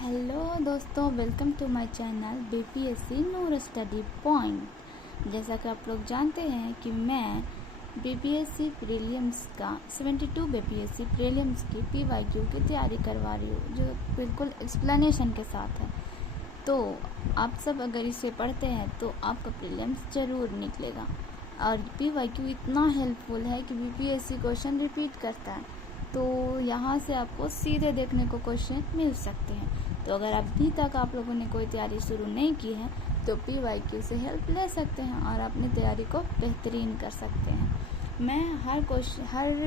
Hello दोस्तों, welcome to my channel BPSC Noor study point. जैसा कि आप लोग जानते हैं कि मैं बीपीएससी प्रीलिम्स का 72 बीपीएससी प्रीलिम्स की पीवाईक्यू की तैयारी करवा रही हूँ, जो बिल्कुल एक्सप्लेनेशन के साथ है। तो आप सब अगर इसे पढ़ते हैं तो आपका प्रीलिम्स ज़रूर निकलेगा। और पीवाईक्यू इतना हेल्पफुल है कि बीपीएससी क्वेश्चन रिपीट करता है, तो यहाँ से आपको सीधे देखने को क्वेश्चन मिल सकते हैं। तो अगर अभी तक आप लोगों ने कोई तैयारी शुरू नहीं की है तो पीवाईक्यू से हेल्प ले सकते हैं और अपनी तैयारी को बेहतरीन कर सकते हैं। मैं हर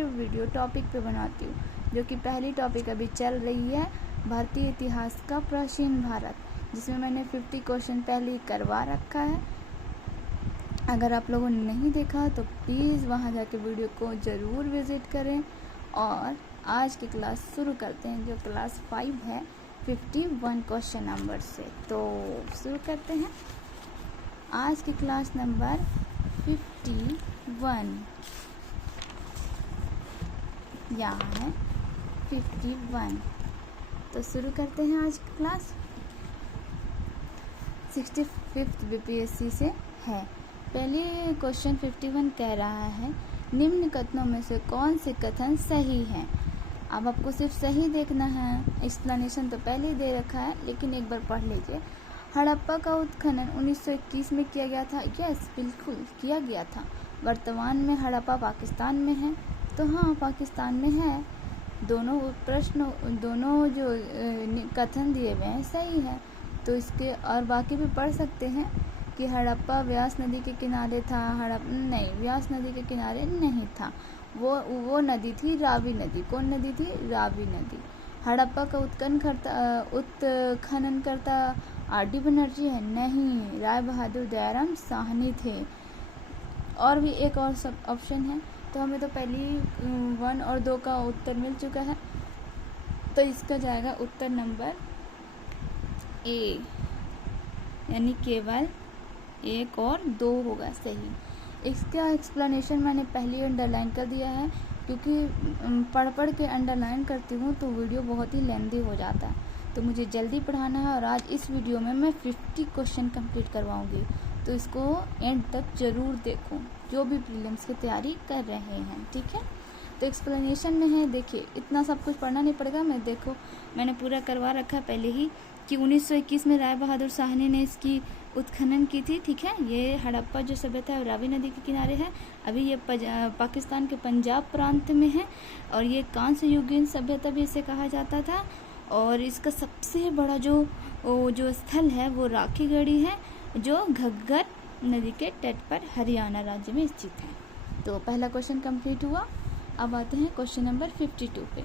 वीडियो टॉपिक पे बनाती हूँ, जो कि पहली टॉपिक अभी चल रही है भारतीय इतिहास का प्राचीन भारत, जिसमें मैंने 50 क्वेश्चन पहले ही करवा रखा है। अगर आप लोगों ने नहीं देखा तो प्लीज़ वहाँ जाके वीडियो को ज़रूर विज़िट करें। और आज की क्लास शुरू करते हैं, जो क्लास 5 है 51 क्वेश्चन नंबर से। तो शुरू करते हैं। आज की क्लास नंबर 51 यहाँ है 51। तो शुरू करते हैं आज की क्लास। 65th बीपीएससी से है। पहले क्वेश्चन 51 कह रहा है, निम्न कथनों में से कौन से कथन सही हैं। अब आपको सिर्फ सही देखना है, एक्सप्लेनेशन तो पहले ही दे रखा है, लेकिन एक बार पढ़ लीजिए। हड़प्पा का उत्खनन 1921 में किया गया था। यस, बिल्कुल किया गया था। वर्तमान में हड़प्पा पाकिस्तान में है, तो हाँ पाकिस्तान में है। दोनों जो कथन दिए हुए हैं सही है। तो इसके और बाकी भी पढ़ सकते हैं कि हड़प्पा व्यास नदी के किनारे था। व्यास नदी के किनारे नहीं था। वो नदी थी रावी नदी। कौन नदी थी? रावी नदी। हड़प्पा का उत्खनन करता आर.डी. बनर्जी है? नहीं, राय बहादुर दयाराम साहनी थे। और भी एक और सब ऑप्शन है। तो हमें तो पहली 1 और 2 का उत्तर मिल चुका है, तो इसका जाएगा उत्तर नंबर ए, यानी केवल 1 और 2 होगा सही। इसका एक्सप्लेनेशन मैंने पहले ही अंडरलाइन कर दिया है, क्योंकि पढ़ के अंडरलाइन करती हूँ तो वीडियो बहुत ही लेंदी हो जाता है। तो मुझे जल्दी पढ़ाना है और आज इस वीडियो में मैं 50 क्वेश्चन कंप्लीट करवाऊँगी। तो इसको एंड तक ज़रूर देखो, जो भी प्रीलिम्स की तैयारी कर रहे हैं, ठीक है। तो एक्सप्लेनेशन में है, देखिए इतना सब कुछ पढ़ना नहीं पड़ेगा। मैंने पूरा करवा रखा है पहले ही कि 1921 में राय बहादुर साहनी ने इसकी उत्खनन की थी, ठीक है। ये हड़प्पा जो सभ्यता है रावी नदी के किनारे है। अभी ये पाकिस्तान के पंजाब प्रांत में है, और ये कांस्य युगीन सभ्यता भी इसे कहा जाता था। और इसका सबसे बड़ा जो स्थल है वो राखी गढ़ी है, जो घग्गर नदी के तट पर हरियाणा राज्य में स्थित है। तो पहला क्वेश्चन कंप्लीट हुआ। अब आते हैं क्वेश्चन नंबर 52 पे।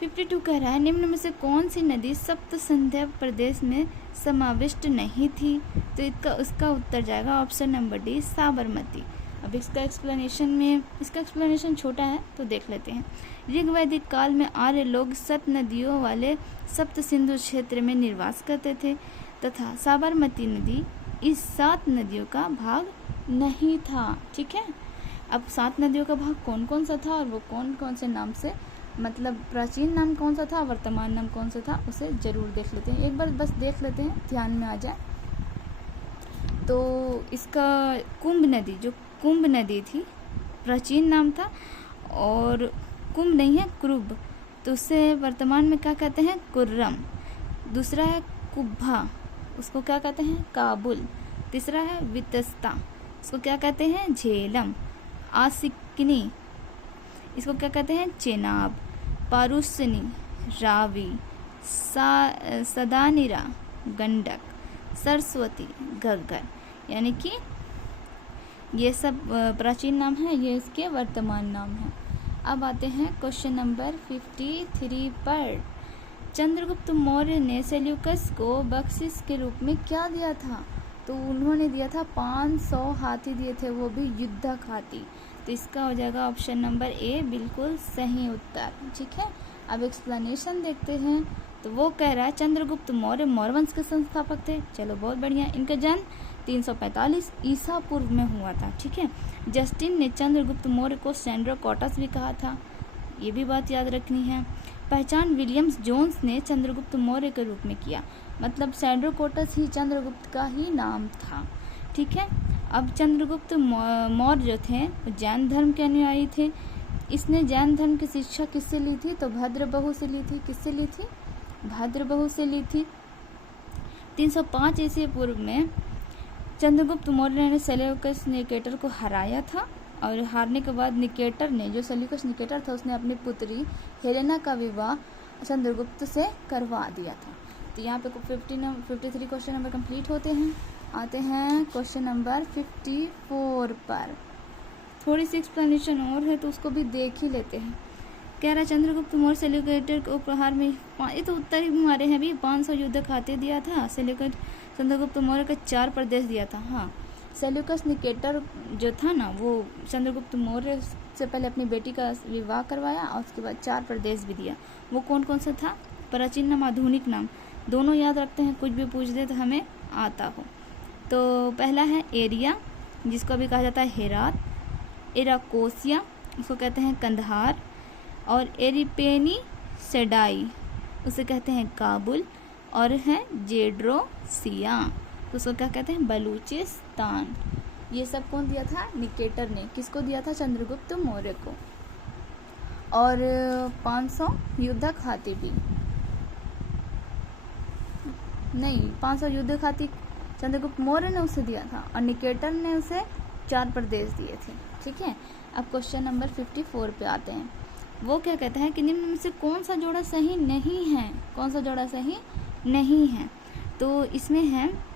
52 कह रहा है, निम्न में से कौन सी नदी सप्त संध्या प्रदेश में समाविष्ट नहीं थी। तो उसका उत्तर जाएगा ऑप्शन नंबर डी, साबरमती। अब इसका एक्सप्लेनेशन छोटा है, तो देख लेते हैं। ऋग्वैदिक काल में आर्य लोग 7 नदियों वाले सप्त सिंधु क्षेत्र में निवास करते थे, तथा साबरमती नदी इस 7 नदियों का भाग नहीं था, ठीक है। अब 7 नदियों का भाग कौन कौन सा था और वो कौन कौन से नाम से, मतलब प्राचीन नाम कौन सा था, वर्तमान नाम कौन सा था, उसे ज़रूर देख लेते हैं। एक बार बस देख लेते हैं, ध्यान में आ जाए। तो इसका कुंभ नदी थी, प्राचीन नाम था। और कुंभ नहीं है, कुरुब। तो उससे वर्तमान में क्या कहते हैं? कुर्रम। दूसरा है कुब्भा, उसको क्या कहते हैं? काबुल। तीसरा है वितस्ता, उसको क्या कहते हैं? झेलम। आसिकनी, इसको क्या कहते हैं? चेनाब। पारुसनी, रावी। सदानिरा, गंडक। सरस्वती, घग्गर। यानी कि ये सब प्राचीन नाम है, ये इसके वर्तमान नाम है। अब आते हैं क्वेश्चन नंबर 53 पर। चंद्रगुप्त मौर्य ने सेल्यूकस को बख्शिश के रूप में क्या दिया था? तो उन्होंने दिया था 500 हाथी दिए थे, वो भी युद्धक हाथी। तो इसका हो जाएगा ऑप्शन नंबर ए, बिल्कुल सही उत्तर, ठीक है। अब एक्सप्लेनेशन देखते हैं। तो वो कह रहा है, चंद्रगुप्त मौर्य मौर्यवंश के संस्थापक थे। चलो बहुत बढ़िया। इनका जन्म 345 ईसा पूर्व में हुआ था, ठीक है। जस्टिन ने चंद्रगुप्त मौर्य को सेंड्रोकोटस भी कहा था, ये भी बात याद रखनी है। पहचान विलियम्स जोन्स ने चंद्रगुप्त मौर्य के रूप में किया। मतलब सैंड्रोकोटस ही चंद्रगुप्त का ही नाम था। ठीक है, अब चंद्रगुप्त मौर्य जो थे वो जैन धर्म के अनुयायी थे। इसने जैन धर्म की शिक्षा किससे ली थी? तो भद्रबहु से ली थी। किससे ली थी? भद्रबहु से ली थी। 305 ईस्वी पूर्व में चंद्रगुप्त मौर्य ने सेल्यूकस निकेटर को हराया था, और हारने के बाद निकेटर ने, जो सेल्यूकस निकेटर था, उसने अपनी पुत्री हेलेना का विवाह चंद्रगुप्त से करवा दिया था। तो यहाँ पे 53 क्वेश्चन नंबर कंप्लीट होते हैं। आते हैं क्वेश्चन नंबर 54 पर। थोड़ी सी एक्सप्लेनेशन और है तो उसको भी देख ही लेते हैं। कह रहा चंद्रगुप्त मौर्य सेल्यूकेटर को उपहार में, ये तो उत्तर ही हमारे हैं भी, 500 युद्ध खाते दिया था। सेल्यूकस चंद्रगुप्त मौर्य का 4 प्रदेश दिया था। हाँ, सेल्यूकस निकेटर जो था ना, वो चंद्रगुप्त मौर्य से पहले अपनी बेटी का विवाह करवाया और उसके बाद 4 प्रदेश भी दिया। वो कौन कौन सा था? प्राचीन नाम, आधुनिक नाम, दोनों याद रखते हैं, कुछ भी पूछ दे तो हमें आता हो। तो पहला है एरिया, जिसको भी कहा जाता है हेरात, एराकोसिया, उसको कहते हैं कंधार, और एरिपेनी सेडाई, उसे कहते हैं काबुल, और है जेड्रोसिया, तो उसको क्या कहते हैं? बलूचिस्तान। ये सब कौन दिया था? निकेटर ने। किसको दिया था? चंद्रगुप्त मौर्य को। और 500 युद्ध खाती भी नहीं, 500 युद्ध खाती चंद्रगुप्त मौर्य ने उसे दिया था, और निकेटर ने उसे 4 प्रदेश दिए थे। ठीक है, अब क्वेश्चन नंबर 54 पे आते हैं। वो क्या कहता है कि निम्न में से कौन सा जोड़ा सही नहीं है? कौन सा जोड़ा सही नहीं है? तो इसमें है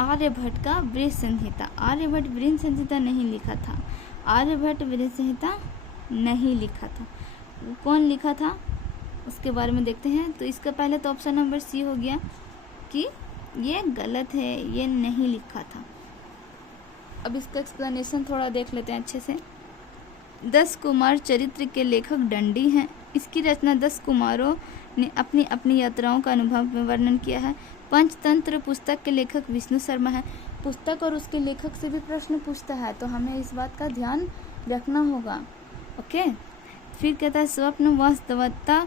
आर्यभट्ट का वृहत संहिता। आर्यभट्ट वृहत संहिता नहीं लिखा था। आर्यभट्ट वृहत संहिता नहीं लिखा था। कौन लिखा था उसके बारे में देखते हैं। तो इसका पहले तो ऑप्शन नंबर सी हो गया कि ये गलत है, ये नहीं लिखा था। अब इसका एक्सप्लेनेशन थोड़ा देख लेते हैं अच्छे से। 10 कुमार चरित्र के लेखक दंडी हैं। इसकी रचना 10 कुमारों ने अपनी अपनी यात्राओं का अनुभव में वर्णन किया है। पंचतंत्र पुस्तक के लेखक विष्णु शर्मा है। पुस्तक और उसके लेखक से भी प्रश्न पूछता है, तो हमें इस बात का ध्यान रखना होगा। ओके, फिर कहता है स्वप्न वास्तवता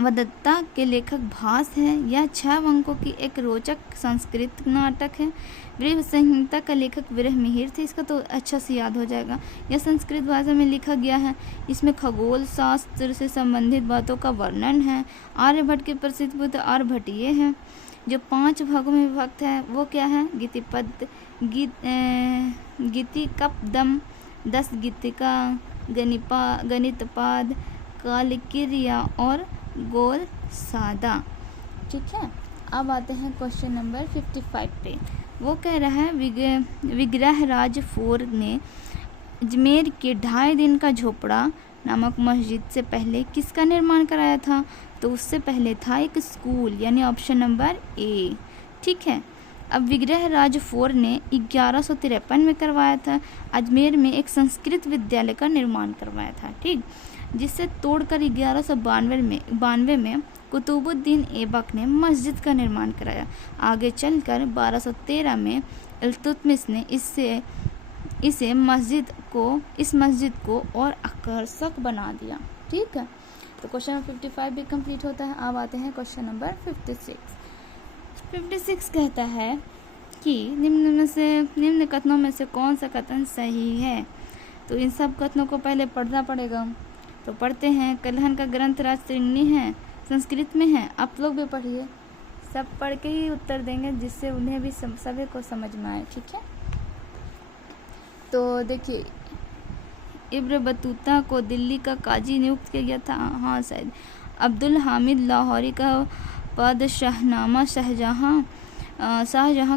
वदत्ता के लेखक भास है। यह 6 अंकों की एक रोचक संस्कृत नाटक है। वृहत संहिता का लेखक विरह मिहिर थे। इसका तो अच्छा से याद हो जाएगा। यह संस्कृत भाषा में लिखा गया है। इसमें खगोल शास्त्र से संबंधित बातों का वर्णन है। आर्यभट्ट के प्रसिद्ध पुत्र आर्यभट्टीय हैं। जो 5 भागों में विभक्त है वो क्या है? गीतिपद, गीतिकपदम, 10 गीतिका, गणितपाद, कालक्रिया और गोल सादा। ठीक है, अब आते हैं क्वेश्चन नंबर 55 पे। वो कह रहा है विग्रहराज 4 ने अजमेर के 2.5 दिन का झोपड़ा नामक मस्जिद से पहले किसका निर्माण कराया था? तो उससे पहले था एक स्कूल, यानी ऑप्शन नंबर ए। ठीक है, अब विग्रहराज 4 ने 1153 में करवाया था। अजमेर में एक विद्यालय का निर्माण करवाया था। ठीक, जिसे तोड़कर 1192 में कुतुबुद्दीन ऐबक ने मस्जिद का निर्माण कराया। आगे चलकर 1213 में इल्तुतमिश ने इस मस्जिद को और आकर्षक बना दिया। ठीक है, तो क्वेश्चन नंबर 55 भी कंप्लीट होता है। अब आते हैं क्वेश्चन नंबर 56। 56 कहता है कि निम्न कथनों में से कौन सा कथन सही है? तो इन सब कथनों को पहले पढ़ना पड़ेगा, तो पढ़ते हैं। कलहन का ग्रंथ राजतरंगिणी है, संस्कृत में है। आप लोग भी पढ़िए, सब पढ़ के ही उत्तर देंगे, जिससे उन्हें भी सभी को समझ में आए। ठीक है, तो देखिए, इब्न बतूता को दिल्ली का काजी नियुक्त किया गया था। हाँ, शायद अब्दुल हामिद लाहौरी का पद शाहनामा शाहजहाँ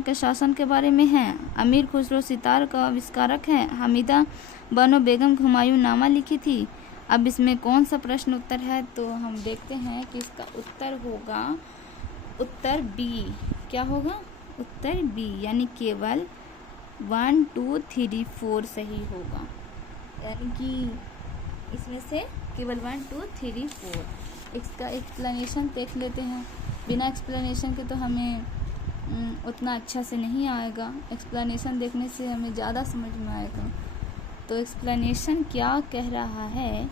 के शासन के बारे में है। अमीर खुसरो सितार का आविष्कारक है। हमीदा बानो बेगम हुमायूं नामा लिखी थी। अब इसमें कौन सा प्रश्न उत्तर है? तो हम देखते हैं कि इसका उत्तर होगा उत्तर बी। क्या होगा? उत्तर बी, यानी केवल 1 2 3 4 सही होगा। यानी कि इसमें से केवल 1 2 3 4। इसका एक्सप्लेनेशन देख लेते हैं। बिना एक्सप्लेनेशन के तो हमें उतना अच्छा से नहीं आएगा। एक्सप्लेनेशन देखने से हमें ज़्यादा समझ में आएगा। तो एक्सप्लेनेशन क्या कह रहा है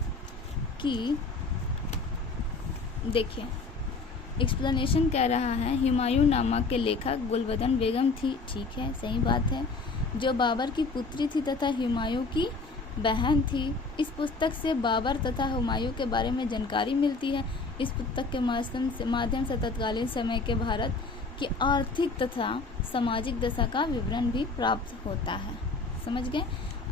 कि देखिए एक्सप्लेनेशन कह रहा है हुमायूं नामा के लेखक गुलबदन बेगम थी। ठीक है, सही बात है, जो बाबर की पुत्री थी तथा हुमायूं की बहन थी। इस पुस्तक से बाबर तथा हुमायूं के बारे में जानकारी मिलती है। इस पुस्तक के माध्यम से तत्कालीन समय के भारत की आर्थिक तथा सामाजिक दशा का विवरण भी प्राप्त होता है। समझ गए।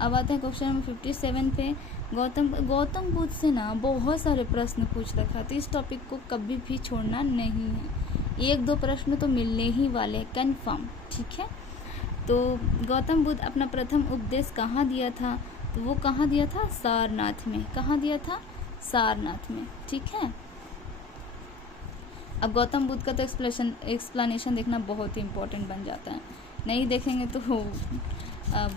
अब आते हैं क्वेश्चन नंबर 57 पे। गौतम बुद्ध से ना बहुत सारे प्रश्न पूछ रखा, तो इस टॉपिक को कभी भी छोड़ना नहीं है। 1-2 प्रश्न तो मिलने ही वाले कंफर्म। ठीक है, तो गौतम बुद्ध अपना प्रथम उपदेश कहाँ दिया था? तो वो कहाँ दिया था? सारनाथ में। कहाँ दिया था? सारनाथ में। ठीक है, अब गौतम बुद्ध का तो एक्सप्लेनेशन देखना बहुत ही इम्पोर्टेंट बन जाता है। नहीं देखेंगे तो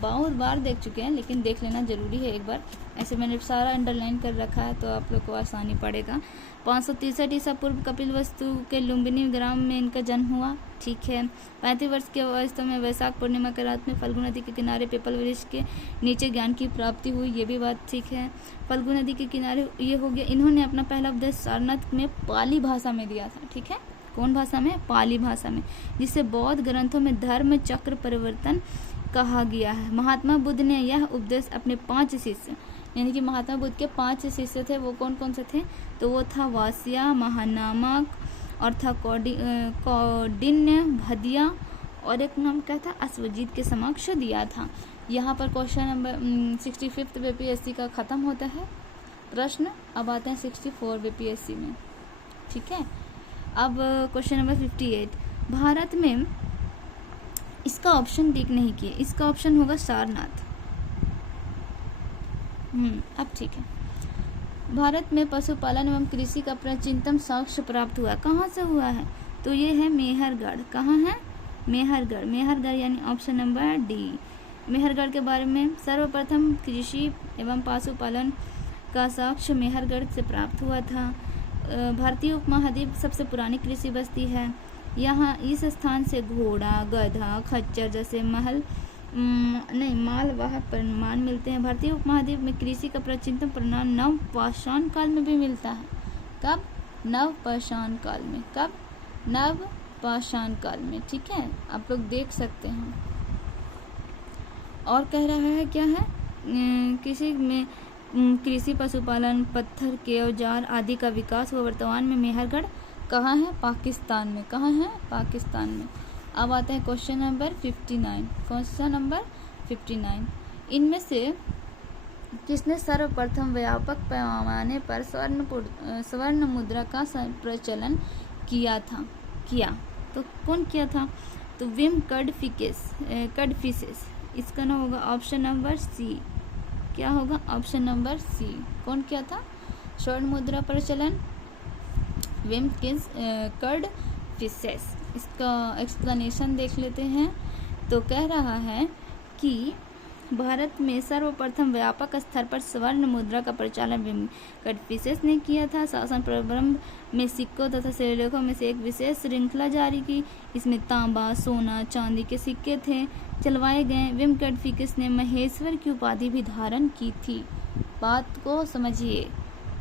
बहुत बार देख चुके हैं, लेकिन देख लेना जरूरी है एक बार। ऐसे मैंने सारा अंडरलाइन कर रखा है तो आप लोग को आसानी पड़ेगा। 563 ईसा पूर्व कपिलवस्तु के लुम्बिनी ग्राम में इनका जन्म हुआ। ठीक है, 35 वर्ष की अवस्था में वैशाख पूर्णिमा के रात में फल्गु नदी के किनारे पीपल वृक्ष के नीचे ज्ञान की प्राप्ति हुई। ये भी बात ठीक है। फल्गु नदी के किनारे ये हो गया। इन्होंने अपना पहला उपदेश सारनाथ में पाली भाषा में दिया था। ठीक है, कौन भाषा में? पाली भाषा में, जिसे बौद्ध ग्रंथों में धर्म चक्र परिवर्तन कहा गया है। महात्मा बुद्ध ने यह उपदेश अपने 5 शिष्य, यानी कि महात्मा बुद्ध के 5 शिष्य थे। वो कौन कौन से थे? तो वो था वासिया, महानामक, और था कौंडिन्य, भदिया, और एक नाम क्या था? अश्वजीत के समक्ष दिया था। यहाँ पर क्वेश्चन नंबर 65 बीपीएससी का खत्म होता है प्रश्न। अब आते हैं 64 बीपीएससी में। ठीक है, अब क्वेश्चन नंबर 58। भारत में इसका ऑप्शन टिक नहीं किए, इसका ऑप्शन होगा सारनाथ। अब ठीक है। भारत में पशुपालन एवं कृषि का प्राचीनतम साक्ष्य प्राप्त हुआ, कहाँ से हुआ है? तो ये है मेहरगढ़। कहाँ है? मेहरगढ़। मेहरगढ़ यानी ऑप्शन नंबर डी। मेहरगढ़ के बारे में सर्वप्रथम कृषि एवं पशुपालन का साक्ष्य मेहरगढ़ से प्राप्त हुआ था। भारतीय उपमहाद्वीप सबसे पुरानी कृषि बस्ती है। यहाँ इस स्थान से घोड़ा, गधा, खच्चर जैसे मालवाहक परिमाण मिलते हैं। भारतीय उपमहाद्वीप में कृषि का प्राचीनतम परिणाम नवपाषाण काल में भी मिलता है। कब? नवपाषाण काल में। कब? नवपाषाण काल में। ठीक है, आप लोग देख सकते हैं। और कह रहा है क्या है? कृषि में कृषि, पशुपालन, पत्थर के औजार आदि का विकास हुआ। वर्तमान में मेहरगढ़ कहाँ है? पाकिस्तान में। कहाँ है? पाकिस्तान में। अब आते हैं क्वेश्चन नंबर 59। Question number 59। इनमें से किसने सर्वप्रथम व्यापक पैमाने पर स्वर्ण मुद्रा का प्रचलन किया था? तो कौन किया था? तो विम कडफिसेस। इसका नाम होगा ऑप्शन नंबर सी। क्या होगा? ऑप्शन नंबर सी। कौन किया था स्वर्ण मुद्रा प्रचलन? विम कडफिसेस। इसका एक्सप्लेनेशन देख लेते हैं। तो कह रहा है कि भारत में सर्वप्रथम व्यापक स्तर पर स्वर्ण मुद्रा का प्रचलन विम कडफिसेस ने किया था। शासन प्रारंभ में सिक्कों तथा शिलालेखों में से एक विशेष श्रृंखला जारी की। इसमें तांबा, सोना, चांदी के सिक्के थे चलवाए गए। विम कडफिसेस ने महेश्वर की उपाधि भी धारण की थी। बात को समझिए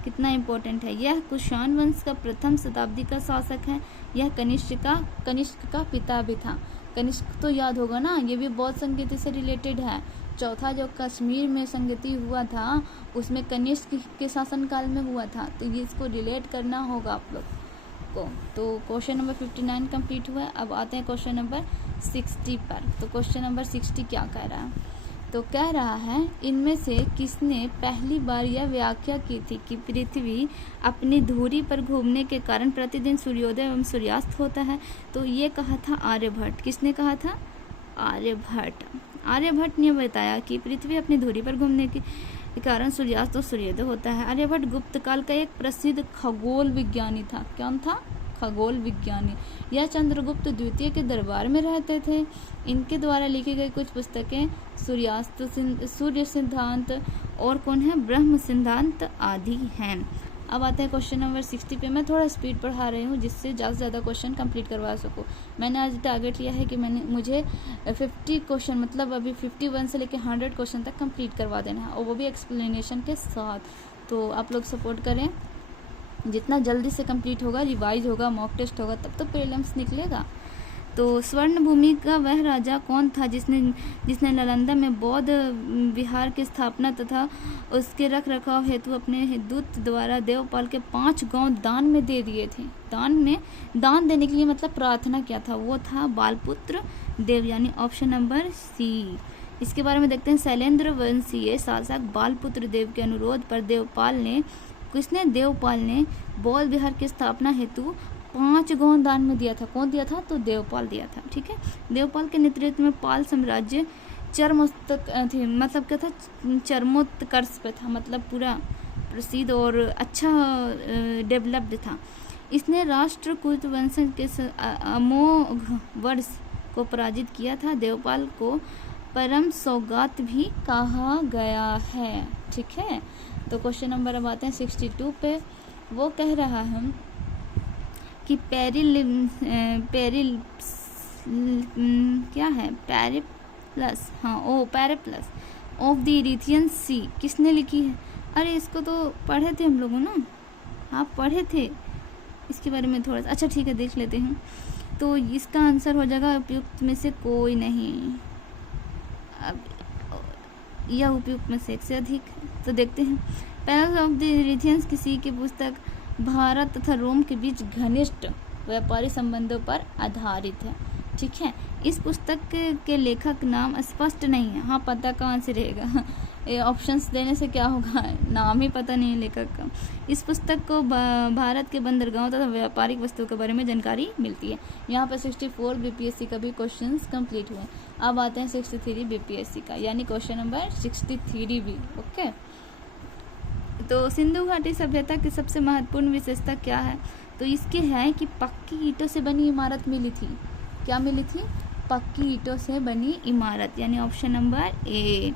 कितना इम्पोर्टेंट है। यह कुषाण वंश का प्रथम शताब्दी का शासक है। यह कनिष्क का पिता भी था। कनिष्क तो याद होगा ना, ये भी बौद्ध संस्कृति से रिलेटेड है। चौथा जो कश्मीर में संगति हुआ था उसमें कनिष्क के शासनकाल में हुआ था, तो ये इसको रिलेट करना होगा आप लोग को। तो क्वेश्चन नंबर 59 कंप्लीट हुआ। अब आते हैं क्वेश्चन नंबर 60 पर। तो क्वेश्चन नंबर 60 क्या कह रहा है? तो कह रहा है इनमें से किसने पहली बार यह व्याख्या की थी कि पृथ्वी अपनी धुरी पर घूमने के कारण प्रतिदिन सूर्योदय एवं सूर्यास्त होता है? तो ये कहा था आर्यभट्ट। किसने कहा था? आर्यभट्ट। आर्यभट्ट ने बताया कि पृथ्वी अपनी धुरी पर घूमने के कारण सूर्यास्त और सूर्योदय होता है। आर्यभट्ट गुप्त काल का एक प्रसिद्ध खगोल विज्ञानी था। कौन था? खगोल विज्ञानी। यह चंद्रगुप्त द्वितीय के दरबार में रहते थे। इनके द्वारा लिखी गई कुछ पुस्तकें सूर्य सिद्धांत और कौन है? ब्रह्म सिद्धांत आदि हैं। अब आते हैं क्वेश्चन नंबर 60 पे। मैं थोड़ा स्पीड पढ़ा रही हूँ जिससे ज़्यादा से ज़्यादा क्वेश्चन कंप्लीट करवा सकूँ। मैंने आज टारगेट लिया है कि मुझे 50 क्वेश्चन, मतलब अभी 51 से लेकर 100 क्वेश्चन तक कंप्लीट करवा देना है, और वो भी एक्सप्लेनेशन के साथ। तो आप लोग सपोर्ट करें। जितना जल्दी से कंप्लीट होगा, रिवाइज होगा, मॉक टेस्ट होगा, तब तो प्रीलिम्स निकलेगा। तो स्वर्ण भूमि का वह राजा कौन था जिसने नालंदा में बौद्ध विहार की स्थापना तथा उसके रख रखाव हेतु अपने दूत द्वारा देवपाल के 5 गांव दान में दे दिए थे। दान देने के लिए मतलब प्रार्थना किया था, वो था बालपुत्र देव, यानी ऑप्शन नंबर सी। इसके बारे में देखते हैं। शैलेंद्र वंशीय शासक बालपुत्र देव के अनुरोध पर देवपाल ने बौद्ध विहार की स्थापना हेतु 5 गांव दान में दिया था। कौन दिया था? तो देवपाल दिया था। ठीक है। देवपाल के नेतृत्व में पाल साम्राज्य मतलब क्या था? चरमोत्कर्ष पे था, मतलब पूरा प्रसिद्ध और अच्छा डेवलप्ड था। इसने राष्ट्रकूट वंशज के अमोघ वर्ष को पराजित किया था। देवपाल को परम सौगात भी कहा गया है। ठीक है। तो क्वेश्चन नंबर अब आते हैं 62 पे। वो कह रहा है कि पेरिप्लस ऑफ द इरिथियन सी किसने लिखी है? अरे इसको तो पढ़े थे हम लोगों ना, आप पढ़े थे इसके बारे में थोड़ा सा। अच्छा ठीक है, देख लेते हैं। तो इसका आंसर हो जाएगा उपयुक्त में से कोई नहीं, अब यह उपयुक्त में से एक से अधिक। तो देखते हैं। पेरिप्लस ऑफ द इरिथियंस किसी की पुस्तक भारत तथा रोम के बीच घनिष्ठ व्यापारी संबंधों पर आधारित है। ठीक है। इस पुस्तक के लेखक नाम स्पष्ट नहीं है। हाँ, पता कहाँ से रहेगा? ये ऑप्शंस देने से क्या होगा? नाम ही पता नहीं है लेखक का। इस पुस्तक को भारत के बंदरगाहों तथा व्यापारिक वस्तुओं के बारे में जानकारी मिलती है। यहाँ पर 64 बीपीएससी का भी क्वेश्चंस कंप्लीट हुए। अब आते हैं 63 बीपीएससी का, यानी क्वेश्चन नंबर 63 भी। ओके। तो सिंधु घाटी सभ्यता की सबसे महत्वपूर्ण विशेषता क्या है? तो इसके है कि पक्की ईंटों से बनी इमारत मिली थी। क्या मिली थी? पक्की ईंटों से बनी इमारत, यानी ऑप्शन नंबर ए।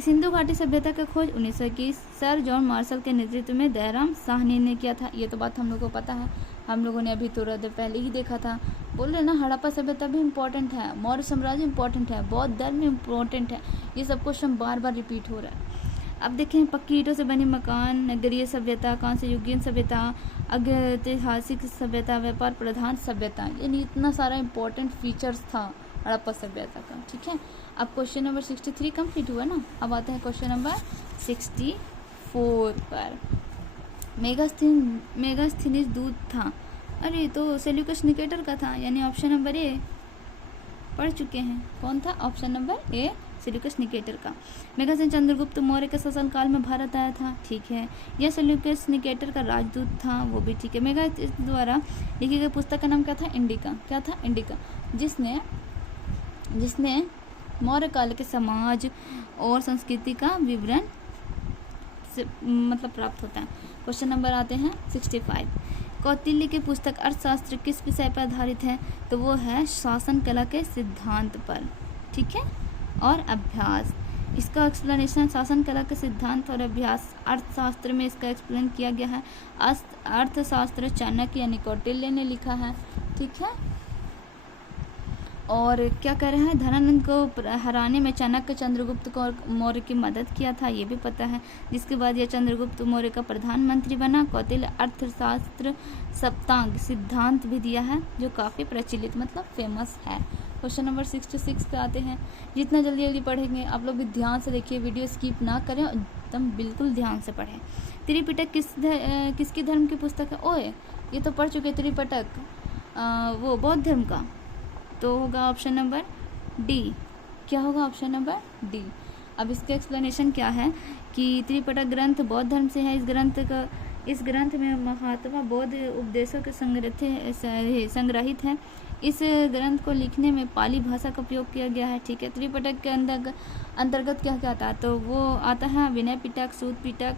सिंधु घाटी सभ्यता का खोज 1921 सर जॉन मार्शल के नेतृत्व में दयाराम साहनी ने किया था। ये तो बात हम लोग को पता है, हम लोगों ने अभी थोड़ा देर पहले ही देखा था। बोल रहे ना, हड़प्पा सभ्यता भी इम्पोर्टेंट है, मौर्य साम्राज्य इम्पोर्टेंट है, बौद्ध धर्म इम्पोर्टेंट है। ये सब क्वेश्चन बार बार रिपीट हो रहा है। अब देखें, पक्की ईंटों से बनी मकान, नगरीय सभ्यता, कांस्य युगीन सभ्यता, ऐतिहासिक सभ्यता, व्यापार प्रधान सभ्यता, यानी इतना सारा इम्पोर्टेंट फीचर्स था हड़प्पा सभ्यता का। ठीक है। अब क्वेश्चन नंबर 63 कंप्लीट हुआ ना। अब आते हैं क्वेश्चन नंबर 64 पर। मेगास्थनीज दूत था। अरे तो सेल्यूकस निकेटर का था, यानी ऑप्शन नंबर ए पढ़ चुके हैं। कौन था? ऑप्शन नंबर ए, सेल्यूकस निकेटर का। मेगास्थनीज चंद्रगुप्त मौर्य के शासनकाल में भारत आया था। ठीक है। यह सेल्यूकस निकेटर का राजदूत था, वो भी ठीक है। मेगास्थनीज द्वारा लिखी गई पुस्तक का नाम क्या था? इंडिका। क्या था? इंडिका। जिसने मौर्य काल के समाज और संस्कृति का विवरण से मतलब प्राप्त होता है। क्वेश्चन नंबर आते हैं 65। कौटिल्य की पुस्तक अर्थशास्त्र किस विषय पर आधारित है? तो वो है शासन कला के सिद्धांत पर। ठीक है। और अभ्यास, इसका एक्सप्लेनेशन शासन कला के सिद्धांत और अभ्यास अर्थशास्त्र में इसका एक्सप्लेन किया गया है। अर्थशास्त्र चाणक्य यानी कौटिल्य ने लिखा है। ठीक है। और क्या कर रहा है? धनानंद को हराने में चाणक्य चंद्रगुप्त को मौर्य की मदद किया था, ये भी पता है। जिसके बाद यह चंद्रगुप्त मौर्य का प्रधानमंत्री बना। कौटिल्य अर्थशास्त्र सप्तांग सिद्धांत भी दिया है, जो काफ़ी प्रचलित मतलब फेमस है। क्वेश्चन नंबर 66 पे आते हैं। जितना जल्दी जल्दी पढ़ेंगे आप लोग भी ध्यान से देखिए, वीडियो स्किप ना करें, एकदम बिल्कुल ध्यान से पढ़ें। त्रिपिटक किसकी धर्म की पुस्तक है? ओए ये तो पढ़ चुके। त्रिपिटक वो बौद्ध धर्म का, तो होगा ऑप्शन नंबर डी। क्या होगा? Option number D. अब इसका एक्सप्लेनेशन क्या है कि त्रिपिटक ग्रंथ बौद्ध धर्म से है। इस ग्रंथ में महात्मा बौद्ध उपदेशों के संग्रहित है। इस ग्रंथ को लिखने में पाली भाषा का उपयोग किया गया है। ठीक है। त्रिपिटक के अंतर्गत क्या क्या आता है? तो वो आता है विनय पिटक, सूत पिटक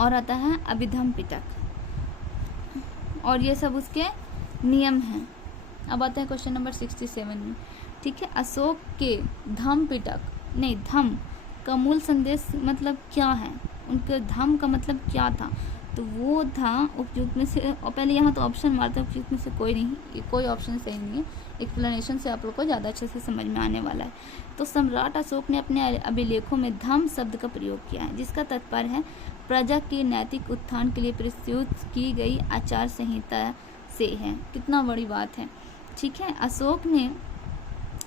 और आता है अभिधम पिटक, और ये सब उसके नियम हैं। अब आते हैं क्वेश्चन नंबर 67 में। ठीक है। अशोक के धम्म का मूल संदेश मतलब क्या है? उनके धम्म का मतलब क्या था? तो वो था उपयुक्त में से, और पहले यहाँ तो ऑप्शन मारते हैं, उपयुक्त में से कोई नहीं, कोई ऑप्शन सही नहीं है। एक्सप्लेनेशन से आप लोग को ज़्यादा अच्छे से समझ में आने वाला है। तो सम्राट अशोक ने अपने अभिलेखों में धम्म शब्द का प्रयोग किया है, जिसका तात्पर्य है प्रजा के नैतिक उत्थान के लिए प्रस्तुत की गई आचार संहिता से है। कितना बड़ी बात है, ठीक है। अशोक ने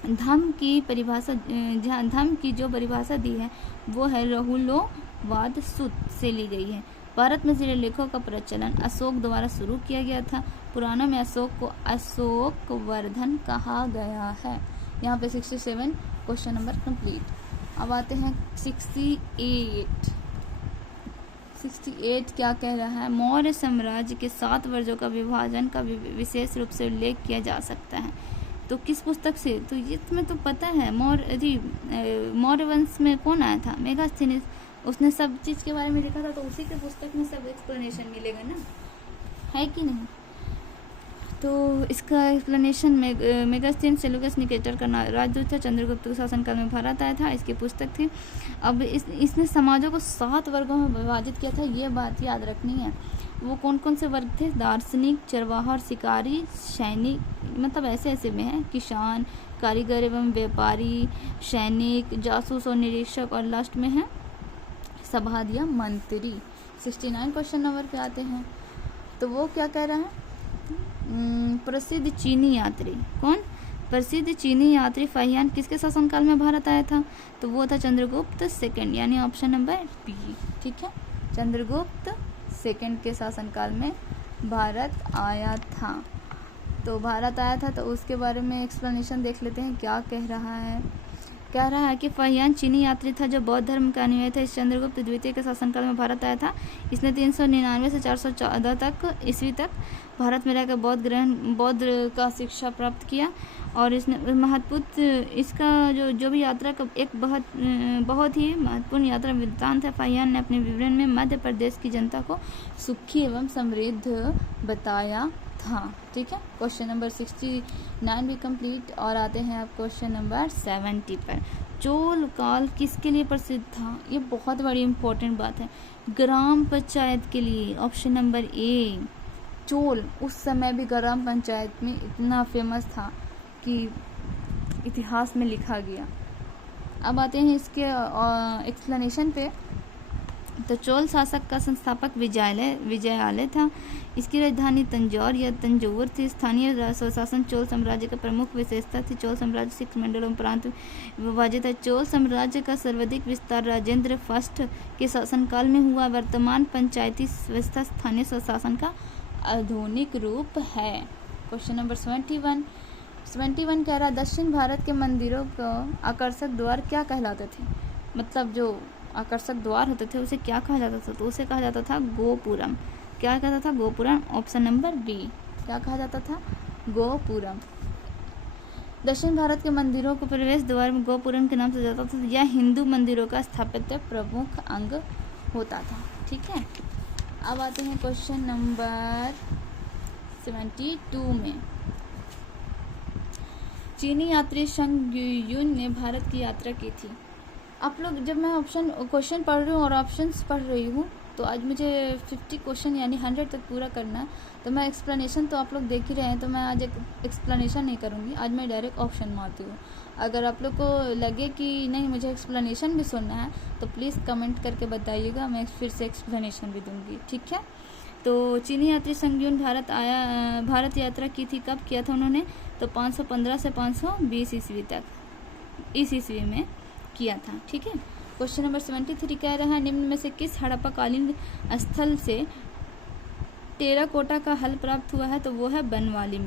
धम्म की जो परिभाषा दी है वो है रहुलोवाद सूत्र से ली गई है। भारत में शिलालेखों का प्रचलन अशोक द्वारा शुरू किया गया था। पुराणों में अशोक को अशोकवर्धन कहा गया है। यहाँ पे 67 क्वेश्चन नंबर कंप्लीट। अब आते हैं 68 क्या कह रहा है। मौर्य साम्राज्य के 7 वर्जों का विभाजन का विशेष रूप से उल्लेख किया जा सकता है। तो किस पुस्तक से, तो ये तुम्हें तो पता है, मौर्य वंश में कौन आया था, मेगास्थनीज, उसने सब चीज़ के बारे में लिखा था, तो उसी के पुस्तक में सब एक्सप्लेनेशन मिलेगा ना, है कि नहीं। तो इसका एक्सप्लेनेशन मेगास्थनीज सेलुकस निकेटर का राजदूत था, चंद्रगुप्त के शासनकाल में भारत आया था, इसकी पुस्तक थी। अब इसने समाजों को 7 वर्गों में विभाजित किया था, ये बात याद रखनी है। वो कौन कौन से वर्ग थे, दार्शनिक, चरवाहा और शिकारी, सैनिक, मतलब ऐसे में है, किसान, कारीगर एवं व्यापारी, सैनिक, जासूस और निरीक्षक, और लास्ट में है सभादिया मंत्री। 69 क्वेश्चन नंबर पे आते हैं। तो वो क्या कह रहा है, प्रसिद्ध चीनी यात्री, कौन, प्रसिद्ध चीनी यात्री फाहियान किसके शासनकाल में भारत आया था, तो वो था चंद्रगुप्त सेकंड, यानी ऑप्शन नंबर बी, ठीक है। चंद्रगुप्त सेकंड के शासनकाल में भारत आया था। तो भारत आया था, तो उसके बारे में एक्सप्लेनेशन देख लेते हैं क्या कह रहा है। कह रहा है कि फाहियान चीनी यात्री था जो बौद्ध धर्म का अनुयायी था। इस चंद्रगुप्त द्वितीय के शासनकाल में भारत आया था। इसने 399 से 414 तक ईस्वी तक भारत में रहकर बौद्ध का शिक्षा प्राप्त किया। और इसने महत्वपूर्ण, इसका जो भी यात्रा का एक बहुत ही महत्वपूर्ण यात्रा वृत्तांत है। फाहियान ने अपने विवरण में मध्य प्रदेश की जनता को सुखी एवं समृद्ध बताया था, ठीक है। क्वेश्चन नंबर 69 भी कंप्लीट। और आते हैं आप क्वेश्चन नंबर 70 पर। चोल काल किसके लिए प्रसिद्ध था, ये बहुत बड़ी इंपॉर्टेंट बात है, ग्राम पंचायत के लिए, ऑप्शन नंबर ए। चोल उस समय भी ग्राम पंचायत में इतना फेमस था कि इतिहास में लिखा गया। अब आते हैं इसके एक्सप्लेनेशन पे। तो चोल शासक का संस्थापक विजयालय था। इसकी राजधानी तंजौर या तंजौर थी। स्थानीय स्वशासन चोल साम्राज्य का प्रमुख विशेषता थी। चोल साम्राज्य 6 मंडलों में प्रांत विभाजित है। चोल साम्राज्य का सर्वाधिक विस्तार राजेंद्र फर्स्ट के शासनकाल में हुआ। वर्तमान पंचायती व्यवस्था स्थानीय स्वशासन का आधुनिक रूप है। क्वेश्चन नंबर 71 कह रहा है, दक्षिण भारत के मंदिरों को आकर्षक द्वार क्या कहलाते थे, मतलब जो आकर्षक द्वार होते थे उसे क्या कहा जाता था, तो उसे कहा जाता था गोपुरम। क्या कहता था, गोपुरम, ऑप्शन नंबर बी। क्या कहा जाता था, गोपुरम। दक्षिण भारत के मंदिरों को प्रवेश द्वार में गोपुरम के नाम से जाता था। यह हिंदू मंदिरों का स्थापत्य प्रमुख अंग होता था, ठीक है। अब आते हैं क्वेश्चन नंबर 72 में। चीनी यात्री शंग युन ने भारत की यात्रा की थी। आप लोग, जब मैं क्वेश्चन पढ़ रही हूँ और ऑप्शंस पढ़ रही हूँ, तो आज मुझे 50 क्वेश्चन यानी 100 तक पूरा करना है। तो मैं एक्सप्लेनेशन तो आप लोग देख ही रहे हैं, तो मैं आज एक्सप्लेनेशन नहीं करूँगी, आज मैं डायरेक्ट ऑप्शन मारती हूँ। अगर आप लोग को लगे कि नहीं मुझे एक्सप्लेनेशन भी सुनना है, तो प्लीज़ कमेंट करके बताइएगा, मैं फिर से एक्सप्लेनेशन भी दूँगी, ठीक है। तो चीनी यात्री शंग युन भारत यात्रा की थी। कब किया था उन्होंने, तो 515 से 520 ईस्वी तक, इस ईस्वी में किया था, ठीक है। क्वेश्चन नंबर 73 कह रहा है, निम्न में से किस हड़प्पाकालीन स्थल से टेराकोटा का हल प्राप्त हुआ है, तो वो है बनावली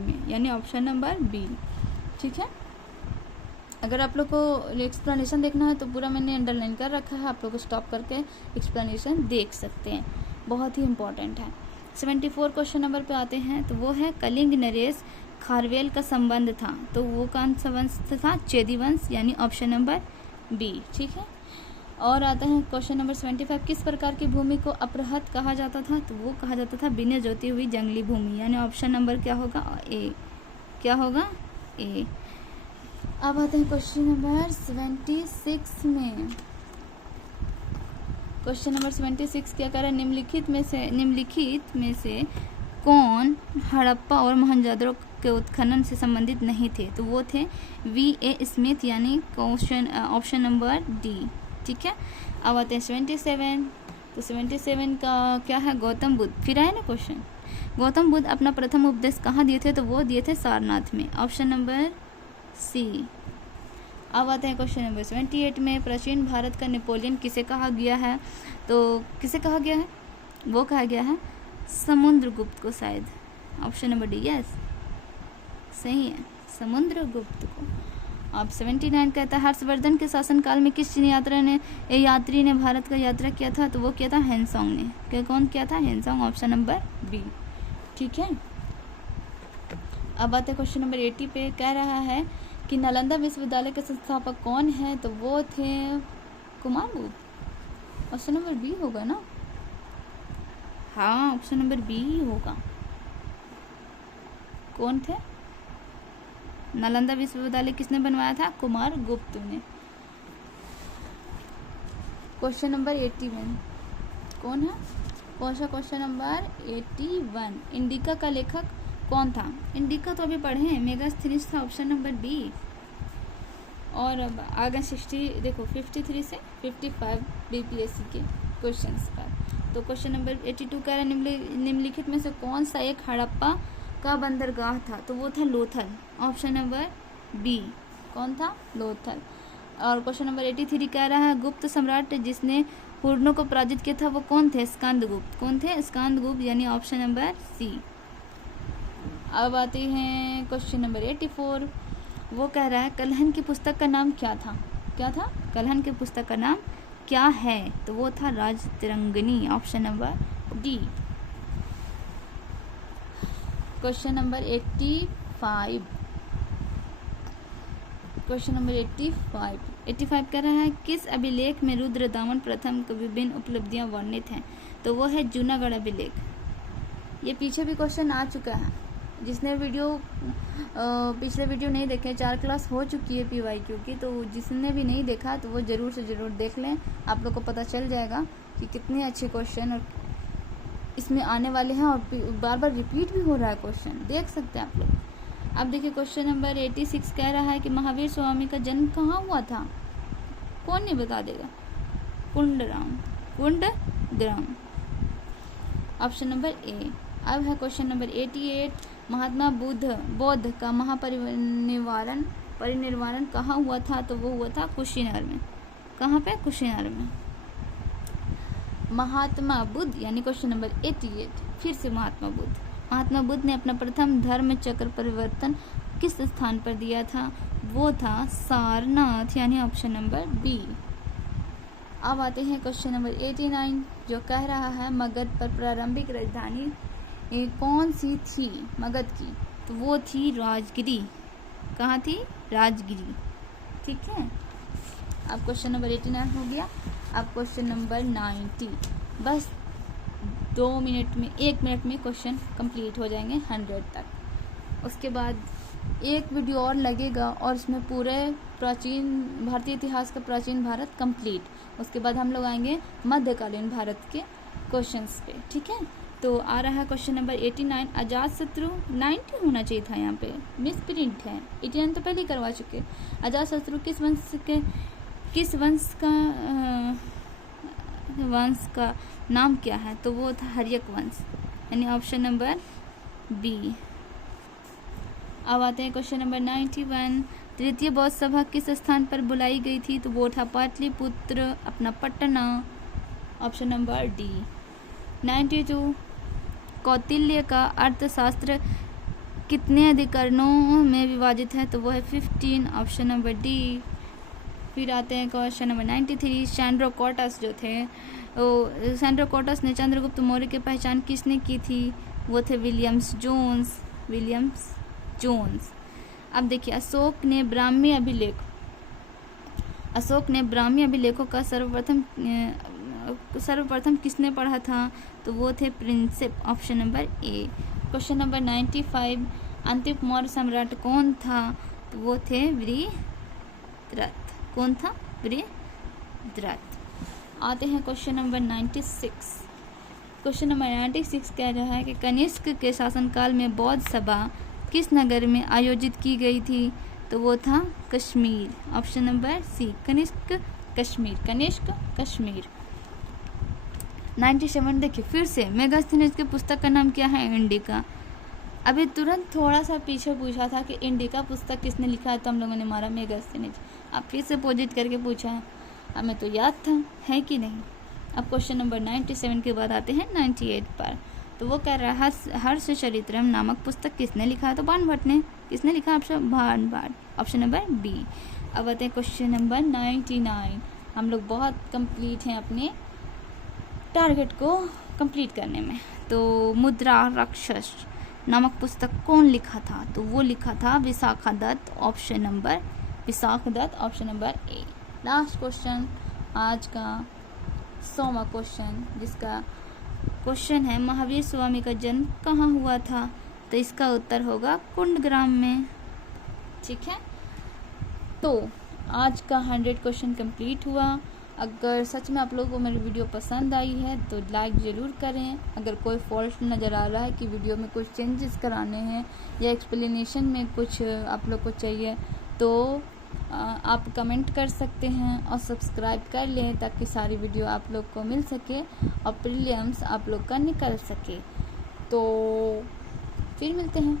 में, यानी ऑप्शन नंबर बी, ठीक है। अगर आप लोग को एक्सप्लेनेशन देखना है तो पूरा मैंने अंडरलाइन कर रखा है, आप लोग स्टॉप करके एक्सप्लेनेशन देख सकते हैं, बहुत ही इंपॉर्टेंट है। 74 क्वेश्चन नंबर पे आते हैं। तो वो है कलिंग नरेश खारवेल का संबंध था, तो वो कौन सा वंश था, चेदी वंश, यानी ऑप्शन नंबर बी, ठीक है। और आता है क्वेश्चन नंबर 75, किस प्रकार की भूमि को अपरहत कहा जाता था, तो वो कहा जाता था बिना जोती हुई जंगली भूमि, यानी ऑप्शन नंबर क्या होगा, ए। क्या होगा, ए। अब आते हैं क्वेश्चन नंबर 76 में। क्वेश्चन नंबर 76 क्या कह रहा है, निम्नलिखित में से कौन हड़प्पा और मोहनजोदड़ो के उत्खनन से संबंधित नहीं थे? तो वो थे V.A. स्मिथ, यानी क्वेश्चन ऑप्शन नंबर डी। ठीक है, अब आते हैं 77। तो 77 का क्या है, गौतम बुद्ध। फिर आए ना क्वेश्चन, गौतम बुद्ध अपना प्रथम उपदेश कहाँ दिए थे? तो वो दिए थे सारनाथ में, ऑप्शन नंबर सी। अब आते हैं क्वेश्चन नंबर 78 में, प्राचीन भारत का नेपोलियन किसे कहा गया है? तो किसे कहा गया है? वो कहा गया है समुद्रगुप्त को, शायद ऑप्शन नंबर डी। यस, सही है, समुद्रगुप्त को। अब 79 कहता है, हर्षवर्धन के शासनकाल में किस यात्री ने भारत का यात्रा किया था? तो वो किया था हेनसोंग ने। क्या, कौन किया था? हेनसोंग, ऑप्शन नंबर बी। ठीक है, अब आते हैं क्वेश्चन नंबर 80 पे। कह रहा है कि नालंदा विश्वविद्यालय के संस्थापक कौन है? तो वो थे कुमारगुप्त। ऑप्शन नंबर बी होगा ना? हाँ, ऑप्शन नंबर बी होगा। कौन थे? नालंदा विश्वविद्यालय किसने बनवाया था? कुमारगुप्त ने। क्वेश्चन नंबर 81 कौन है? कौन सा क्वेश्चन नंबर 81? इंडिका का लेखक कौन था? इंडिका तो अभी पढ़े हैं, मेगास्थनीज था, ऑप्शन नंबर बी। और अब आगे 53 से 55 बीपीएससी के क्वेश्चंस पर। तो क्वेश्चन नंबर 82 कह रहा है, निम्नलिखित में से कौन सा एक हड़प्पा का बंदरगाह था? तो वो था लोथल, ऑप्शन नंबर बी। कौन था? लोथल। और क्वेश्चन नंबर 83 कह रहा है, गुप्त सम्राट जिसने हुर्नों को पराजित किया था वो कौन थे? स्कंदगुप्त। कौन थे? स्कंदगुप्त, यानी ऑप्शन नंबर सी। अब आते हैं क्वेश्चन नंबर 84। वो कह रहा है, कलहन की पुस्तक का नाम क्या था? क्या था? कलहन की पुस्तक का नाम क्या है? तो वो था Rajatarangini, option number D. Question number 85। Question number 85 कह रहा है, किस अभिलेख में रुद्रदामन प्रथम की विभिन्न उपलब्धियां वर्णित हैं? तो वो है जूनागढ़ अभिलेख। ये पीछे भी क्वेश्चन आ चुका है। जिसने पिछले वीडियो नहीं देखे, 4 क्लास हो चुकी है PYQ की, तो जिसने भी नहीं देखा तो वो ज़रूर से ज़रूर देख लें। आप लोग को पता चल जाएगा कि कितने अच्छे क्वेश्चन और इसमें आने वाले हैं, और बार बार रिपीट भी हो रहा है क्वेश्चन, देख सकते हैं आप लोग। अब देखिए क्वेश्चन नंबर 86 कह रहा है कि महावीर स्वामी का जन्म कहाँ हुआ था? कौन नहीं बता देगा? Kundagram, option number A. अब है क्वेश्चन नंबर 88। महात्मा बौद्ध का परिनिर्वाण कहाँ हुआ था? तो वो हुआ था कुशीनगर में। कहाँ पे? कुशीनगर में। महात्मा बुद्ध, यानी क्वेश्चन नंबर 88 फिर से महात्मा बुद्ध ने अपना प्रथम धर्म चक्र परिवर्तन किस स्थान पर दिया था? वो था सारनाथ, यानी ऑप्शन नंबर बी। अब आते हैं क्वेश्चन नंबर 89 जो कह रहा है, मगध पर प्रारंभिक राजधानी कौन सी थी मगध की? तो वो थी राजगिरी। कहाँ थी? राजगिरी। ठीक है, अब क्वेश्चन नंबर 89 हो गया। अब क्वेश्चन नंबर 90। बस 1 मिनट में क्वेश्चन कंप्लीट हो जाएंगे 100 तक। उसके बाद एक वीडियो और लगेगा और इसमें पूरे भारतीय इतिहास का प्राचीन भारत कंप्लीट। उसके बाद हम लोग आएंगे मध्यकालीन भारत के क्वेश्चंस पे। ठीक है, तो आ रहा है क्वेश्चन नंबर 89। अजातशत्रु 90 होना चाहिए था, यहाँ पे मिस प्रिंट है। 89 तो पहले ही करवा चुके। अजातशत्रु किस वंश का नाम क्या है? तो वो था हर्यक वंश, यानी ऑप्शन नंबर बी। अब आते हैं क्वेश्चन नंबर 91। तृतीय बौद्ध सभा किस स्थान पर बुलाई गई थी? तो वो था पाटलिपुत्र, अपना Patna, option number D. 92। Kautilya का अर्थशास्त्र कितने अधिकरणों में विभाजित है? तो वो है 15, ऑप्शन नंबर डी। फिर आते हैं क्वेश्चन नंबर 93। सैंड्रोकोटस जो थे, सैंड्रोकोटस ने चंद्रगुप्त मौर्य की पहचान किसने की थी? वो थे विलियम्स जोन्स। अब देखिए, अशोक ने ब्राह्मी अभिलेखों का सर्वप्रथम किसने पढ़ा था? तो वो थे Prinsep, option number A. Question number 95। अंतिम मौर्य सम्राट कौन था? तो वो थे वृत्रथ। कौन था? वृत्रथ। आते हैं क्वेश्चन नंबर 96। क्वेश्चन नंबर 96 कह रहा है कि कनिष्क के शासनकाल में बौद्ध सभा किस नगर में आयोजित की गई थी? तो वो था Kashmir. Option number C, Kanishka Kashmir, Kanishka Kashmir. 97 देखिए फिर से मेगास्थनीज की पुस्तक का नाम क्या है? इंडिका। अभी तुरंत थोड़ा सा पीछे पूछा था कि इंडिका पुस्तक किसने लिखा है, तो हम लोगों ने मारा मेगास्थनीज। अब फिर से पोजिट करके पूछा है, हमें तो याद था, है कि नहीं। अब क्वेश्चन नंबर 97 के बाद आते हैं 98 पर। तो वो कह रहा है हर्षचरित्रम नामक पुस्तक किसने लिखा है? तो बाणभट्ट ने। किसने लिखा? Option Banabhatta, option number B. अब आते हैं क्वेश्चन नंबर 99। हम लोग बहुत कंप्लीट हैं अपने टारगेट को कंप्लीट करने में। तो मुद्रा राक्षस नामक पुस्तक कौन लिखा था? तो वो लिखा था Vishakha Datta, option number Vishakha Datta, option number A. Last question आज का 100वां क्वेश्चन, जिसका क्वेश्चन है महावीर स्वामी का जन्म कहाँ हुआ था? तो इसका उत्तर होगा कुंडग्राम में। ठीक है, तो आज का 100 क्वेश्चन कंप्लीट हुआ। अगर सच में आप लोगों को मेरी वीडियो पसंद आई है तो लाइक ज़रूर करें। अगर कोई फॉल्ट नज़र आ रहा है कि वीडियो में कुछ चेंजेस कराने हैं या एक्सप्लेनेशन में कुछ आप लोग को चाहिए, तो आप कमेंट कर सकते हैं और सब्सक्राइब कर लें ताकि सारी वीडियो आप लोग को मिल सके और प्रीलिम्स आप लोग का निकल सके। तो फिर मिलते हैं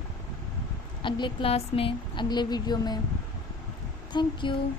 अगले क्लास में, अगले वीडियो में। Thank you.